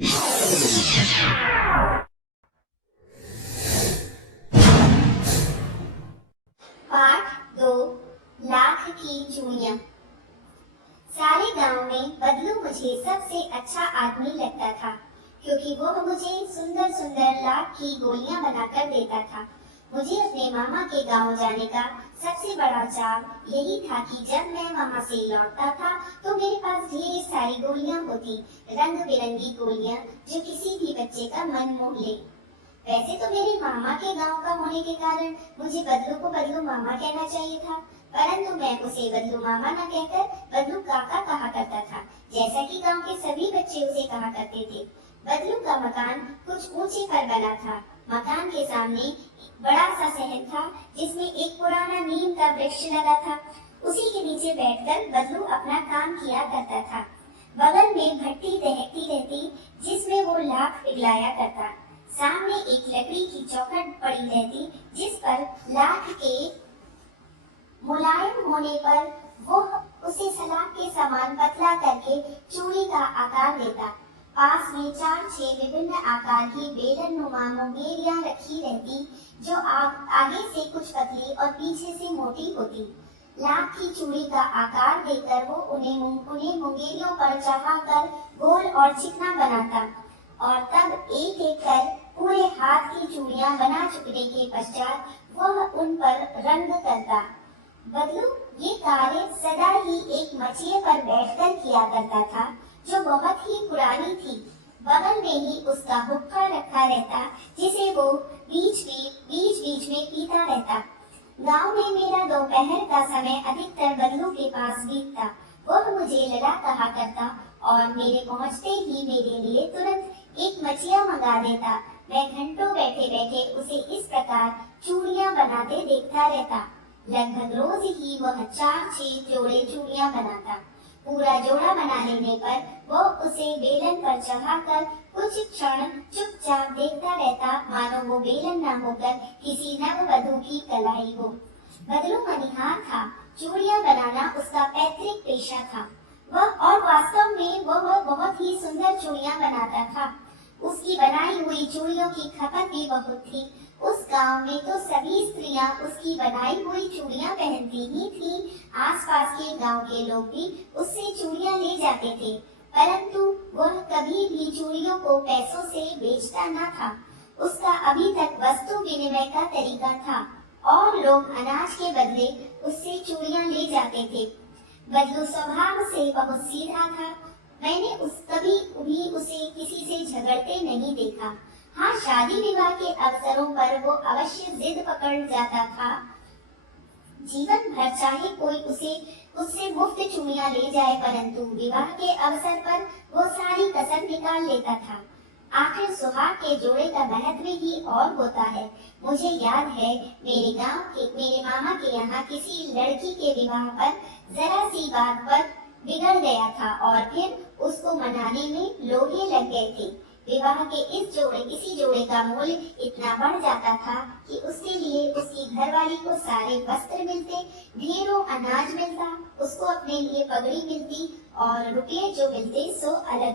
पाठ 2 लाख की चूड़ियां। सारे गांव में बदलू मुझे सबसे अच्छा आदमी लगता था, क्योंकि वह मुझे सुंदर सुंदर लाख की गोलियां बनाकर देता था। मुझे अपने मामा के गांव जाने का सबसे बड़ा चाव यही था कि जब मैं वहां से लौटता था तो मेरे पास ढेर सारी गोलियां होती, रंग बिरंगी गोलियां जो किसी भी बच्चे का मन मोह ले। वैसे तो मेरे मामा के गांव का होने के कारण मुझे बदलू को बदलू मामा कहना चाहिए था, परंतु मैं उसे बदलू मामा न कहकर बदलू काका कहा करता था, जैसा कि गांव के सभी बच्चे उसे कहा करते थे। बदलू का मकान कुछ ऊंचे पर बना था। मकान के सामने बड़ा सा सहन था, जिसमें एक पुराना नीम का वृक्ष लगा था। उसी के नीचे बैठकर बदलू अपना काम किया करता था। बगल में भट्टी दहकती रहती, जिसमें वो लाख पिघलाया करता। सामने एक लकड़ी की चौखट पड़ी रहती, जिस पर लाख के मुलायम होने पर वो उसे सलाख के समान पतला करके चूड़ी का आकार देता। पास में 4-6 विभिन्न आकार की बेलनुमा मुंगेरियां रखी रहती, जो आगे से कुछ पतली और पीछे से मोटी होती। लाख की चूड़ी का आकार देकर वो उन्हें मुंगेरियों पर चढ़ाकर गोल और चिकना बनाता, और तब एक एक कर पूरे हाथ की चूड़ियां बना चुकने के पश्चात वह उन पर रंग करता। बदलू ये कार्य सदा ही एक मचिए पर बैठकर किया करता था, जो बहुत ही पुरानी थी। बगल में ही उसका हुक्का रखा रहता, जिसे वो बीच बीच में पीता रहता। गांव में मेरा दोपहर का समय अधिकतर बदलू के पास बीतता। वह मुझे लला कहा करता और मेरे पहुंचते ही मेरे लिए तुरंत एक मचिया मंगा देता। मैं घंटों बैठे बैठे उसे इस प्रकार चूड़ियां बनाते देखता रहता। लगभग रोज ही वह 4-6 जोड़े चूड़ियां बनाता। पूरा जोड़ा बना लेने पर वह उसे बेलन पर चढ़ाकर कुछ क्षण चुपचाप देखता रहता, मानो वो बेलन न होकर किसी नववधू की कलाई हो। बदलू मनिहार था। चूड़ियां बनाना उसका पैतृक पेशा था। और वास्तव में वह बहुत ही सुंदर चूड़ियां बनाता था। उसकी बनाई हुई चूड़ियों की खपत भी बहुत थी। उस गांव में तो सभी स्त्रियां उसकी बनाई हुई चूड़ियां पहनती ही थी। आसपास के गांव के लोग भी उससे चूड़ियां ले जाते थे, परंतु वह कभी भी चूड़ियों को पैसों से बेचता न था। उसका अभी तक वस्तु विनिमय का तरीका था, और लोग अनाज के बदले उससे चूड़ियां ले जाते थे। बदलू स्वभाव से बहुत सीधा था। मैंने कभी भी उसे किसी से झगड़ते नहीं देखा। हाँ, शादी विवाह के अवसरों पर वो अवश्य जिद पकड़ जाता था। जीवन भर चाहे कोई उससे मुफ्त चूड़ियां ले जाए, परंतु विवाह के अवसर पर वो सारी कसर निकाल लेता था। आखिर सुहाग के जोड़े का महत्व ही और होता है। मुझे याद है, मेरे मामा के यहाँ किसी लड़की के विवाह पर जरा सी बात पर बिगड़ गया था, और फिर उसको मनाने में लोहे लग गए थे। विवाह के इसी जोड़े का मूल्य इतना बढ़ जाता था कि उसके लिए उसकी घरवाली को सारे वस्त्र मिलते, ढेरों अनाज मिलता, उसको अपने लिए पगड़ी मिलती, और रुपये जो मिलते सो अलग।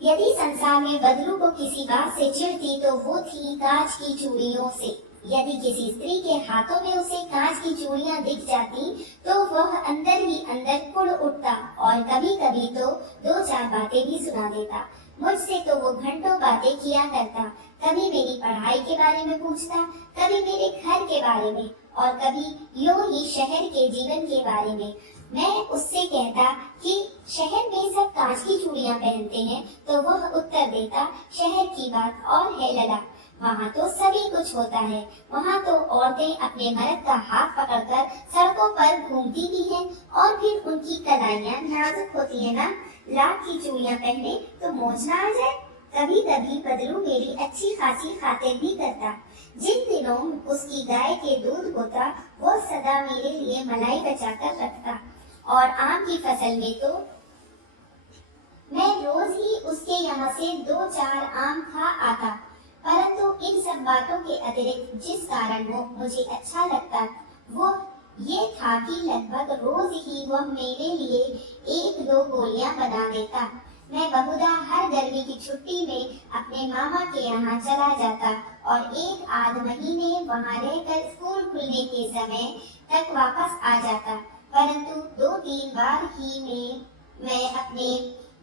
यदि संसार में बदलू को किसी बात से चिढ़ती तो वो थी कांच की चूड़ियों से। यदि किसी स्त्री के हाथों में उसे कांच की चूड़ियां दिख जाती तो वह अंदर ही अंदर कुढ़ उठता, और कभी कभी तो 2-4 बातें भी सुना देता। मुझसे तो वो घंटों बातें किया करता। कभी मेरी पढ़ाई के बारे में पूछता, कभी मेरे घर के बारे में, और कभी यूं ही शहर के जीवन के बारे में। मैं उससे कहता कि शहर में सब कांच की चूड़ियां पहनते हैं, तो वह उत्तर देता, शहर की बात और है लला, वहाँ तो सभी कुछ होता है। वहाँ तो औरतें अपने मर्द का हाथ पकड़कर सड़कों पर घूमती भी हैं, और फिर उनकी कलाइयाँ नाजुक होती है ना। लाख की चूड़ियां पहने तो मौज ना आ जाए। कभी कभी बदलू मेरी अच्छी खासी खातिर भी करता। जिन दिनों उसकी गाय के दूध होता, वो सदा मेरे लिए मलाई बचा कर रखता, और आम की फसल में तो मैं रोज ही उसके यहाँ से 2-4 आम खा आता। परंतु इन सब बातों के अतिरिक्त जिस कारण वो मुझे अच्छा लगता, वो ये था कि लगभग रोज ही वह मेरे लिए 1-2 गोलियां बना देता। मैं बहुधा हर गर्मी की छुट्टी में अपने मामा के यहाँ चला जाता और एक आध महीने वहाँ रहकर स्कूल खुलने के समय तक वापस आ जाता। परंतु 2-3 बार ही में मैं अपने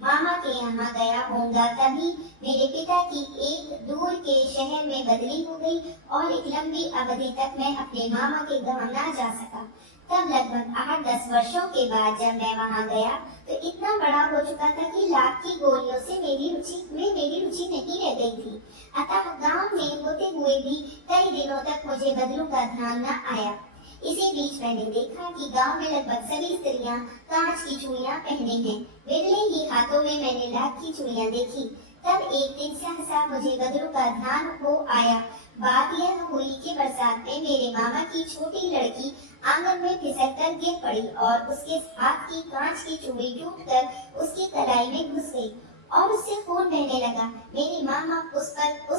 मामा के यहाँ गया होऊंगा, तभी मेरे पिता की एक दूर के शहर में बदली हो गई और एक लंबी अवधि तक मैं अपने मामा के गांव ना जा सका। तब लगभग 8-10 वर्षों के बाद जब मैं वहाँ गया तो इतना बड़ा हो चुका था कि लाख की गोलियों से मेरी रुचि नहीं रह गई थी। अतः गांव में होते हुए भी कई दिनों तक मुझे बदलू का ध्यान न आया। इसी बीच मैंने देखा कि गांव में लगभग सभी स्त्रियां कांच की चूड़ियां पहने हैं। बिरले ही हाथों में मैंने लाख की चूड़ियां देखी। तब एक दिन सहसा मुझे बदलू का ध्यान हो आया। बात यह हुई कि बरसात में मेरे मामा की छोटी लड़की आंगन में फिसल कर गिर पड़ी और उसके हाथ की कांच की चूड़ी टूटकर उसकी कलाई में घुस गई और उससे खून बहने लगा। मेरी मामा उस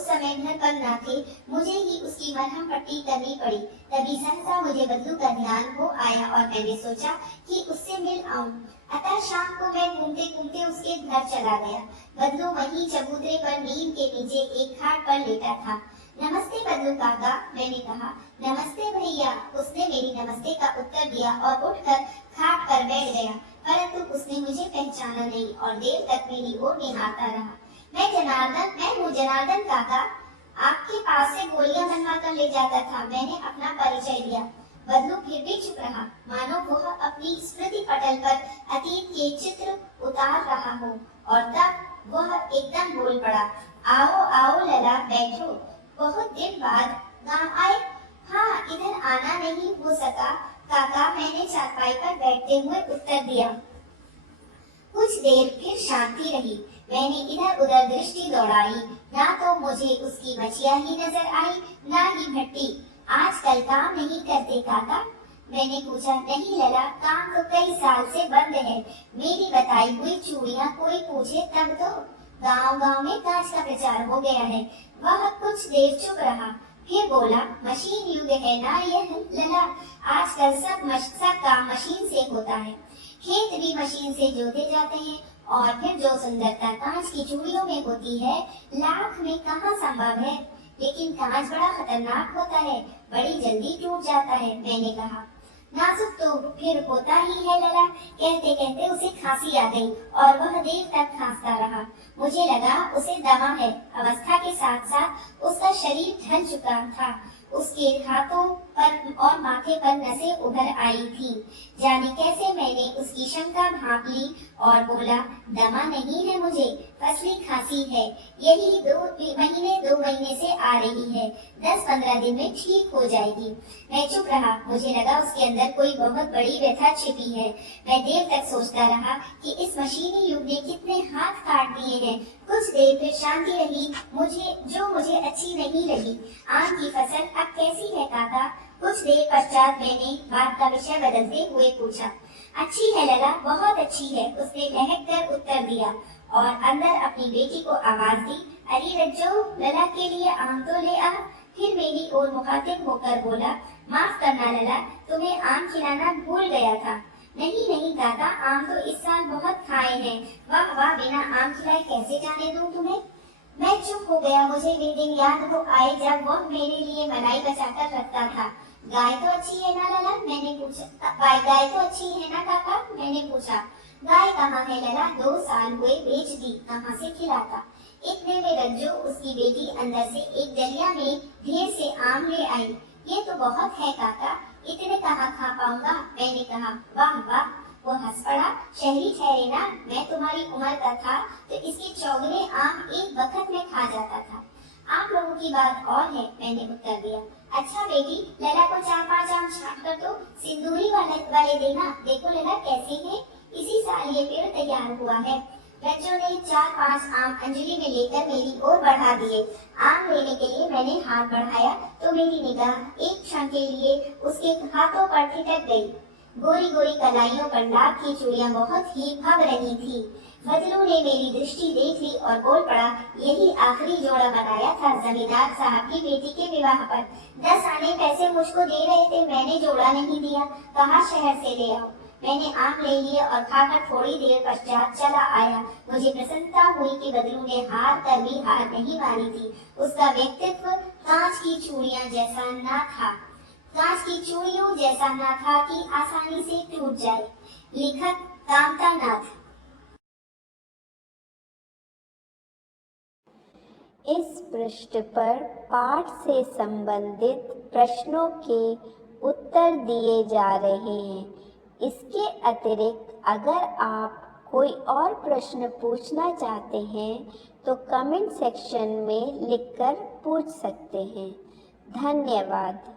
समय घर पर ना थे, मुझे ही उसकी मरहम पट्टी करनी पड़ी। तभी सहसा मुझे बदलू का ध्यान हो आया और मैंने सोचा कि उससे मिल आऊं। अतः शाम को मैं घूमते घूमते उसके घर चला गया। बदलू वहीं चबूतरे पर नीम के नीचे एक खाट पर लेटा था। नमस्ते बदलू काका, मैंने कहा। नमस्ते भैया, उसने मेरी नमस्ते का उत्तर दिया और उठकर खाट पर बैठ गया। परंतु उसने मुझे पहचाना नहीं और देर तक मेरी ओर निहारता रहा। मैं हूँ जनार्दन काका, आपके पास से गोलियां बनवा कर ले जाता था। मैंने अपना परिचय दिया। बदलू फिर भी चुप रहा, मानो वह अपनी स्मृति पटल पर अतीत के चित्र उतार रहा हो। और तब वह एकदम बोल पड़ा, आओ आओ लला, बैठो। बहुत दिन बाद गांव आए? हाँ, इधर आना नहीं हो सका काका, मैंने चारपाई पर बैठते हुए उत्तर दिया। कुछ देर फिर शांति रही। मैंने इधर उधर दृष्टि दौड़ाई, ना तो मुझे उसकी मछिया ही नजर आई, ना ही भट्टी। आजकल काम नहीं करते काका? मैंने पूछा। नहीं लला, काम तो कई साल से बंद है। मेरी बताई हुई चूड़ियां कोई पूछे तब तो। गांव गांव में कांच का प्रचार हो गया है। वह कुछ देर चुप रहा, फिर बोला, मशीन युग है ना यह लला, आजकल सब काम मशीन से होता है। खेत भी मशीन से जोते जाते हैं और फिर जो सुंदरता कांच की चूड़ियों में होती है, लाख में कहाँ संभव है। लेकिन कांच बड़ा खतरनाक होता है, बड़ी जल्दी टूट जाता है। मैंने कहा। नाजुक तो फिर होता ही है लला। कहते कहते उसे खांसी आ गई और वह देर तक खांसता रहा। मुझे लगा उसे दमा है। अवस्था के साथ साथ उसका शरीर ढल चुका था। उसके हाथों पर और माथे पर नसें उभर आई थी। जाने कैसे मैंने उसकी शंका भांप ली और बोला, दमा नहीं है मुझे, फसली खांसी है। यही 2 महीने से आ रही है। 10-15 दिन में ठीक हो जाएगी। मैं चुप रहा। मुझे लगा उसके अंदर कोई बहुत बड़ी व्यथा छिपी है। मैं देर तक सोचता रहा कि इस मशीनी युग ने कितने हाथ काट दिए हैं। कुछ देर फिर शांति रही, मुझे अच्छी नहीं लगी। आम की फसल अब कैसी है काका? कुछ देर पश्चात मैंने बात का विषय बदलते हुए पूछा। अच्छी है लला, बहुत अच्छी है, उसने लहक कर उत्तर दिया और अंदर अपनी बेटी को आवाज दी, अरे रज्जो, लला के लिए आम तो ले आ। फिर मेरी ओर मुखातिब होकर बोला, माफ करना लला, तुम्हें आम खिलाना भूल गया था। नहीं नहीं काका, आम तो इस साल बहुत खाए हैं। वाह वाह, बिना आम खिलाए कैसे जाने दूं तुम्हें। मैं चुप हो गया। मुझे वे दिन याद हो आए जब वह मेरे लिए मलाई बचाकर रखता था। गाय तो अच्छी है ना लला? मैंने पूछा। गाय तो अच्छी है ना काका? मैंने पूछा। गाय कहाँ है लला? 2 साल हुए बेच दी, कहाँ से खिलाता। इतने में रज्जो, उसकी बेटी, अंदर से एक डलिया में ढेर से आम ले आई। ये तो बहुत है काका, इतने कहाँ खा पाऊंगा। मैंने कहा। वाह वाह, वो हंस पड़ा। शहरी ठहरे ना, मैं तुम्हारी उम्र का था तो इसके चौगुने आम एक वक्त में खा जाता था। आप लोगों की बात और है, मैंने उत्तर दिया। अच्छा बेटी, लला को 4-5 आम छांट कर तो सिंदूरी वाले देना। देखो लला कैसे है, इसी साल ये पेड़ तैयार हुआ है। बच्चों ने 4-5 आम अंजलि में लेकर मेरी ओर बढ़ा दिए। आम लेने के लिए मैंने हाथ बढ़ाया तो मेरी निगाह एक क्षण के लिए उसके हाथों पर ठिठक गई। गोरी गोरी कलाइयों पर लाख की चूड़ियां बहुत ही भग रही थी। बदलू ने मेरी दृष्टि देख ली और बोल पड़ा, यही आखिरी जोड़ा बनाया था जमींदार साहब की बेटी के विवाह पर। 10 आने पैसे मुझको दे रहे थे, मैंने जोड़ा नहीं दिया, कहा शहर से ले आओ। मैंने आम ले लिए और खाकर थोड़ी देर पश्चात चला आया। मुझे प्रसन्नता हुई कि बदलू ने हार कर भी हार नहीं मानी थी। उसका व्यक्तित्व कांच की चूड़ियों जैसा न था कि आसानी से टूट जाए। लेखक कामता नाथ। इस पृष्ठ पर पाठ से संबंधित प्रश्नों के उत्तर दिए जा रहे हैं। इसके अतिरिक्त अगर आप कोई और प्रश्न पूछना चाहते हैं तो कमेंट सेक्शन में लिखकर पूछ सकते हैं। धन्यवाद।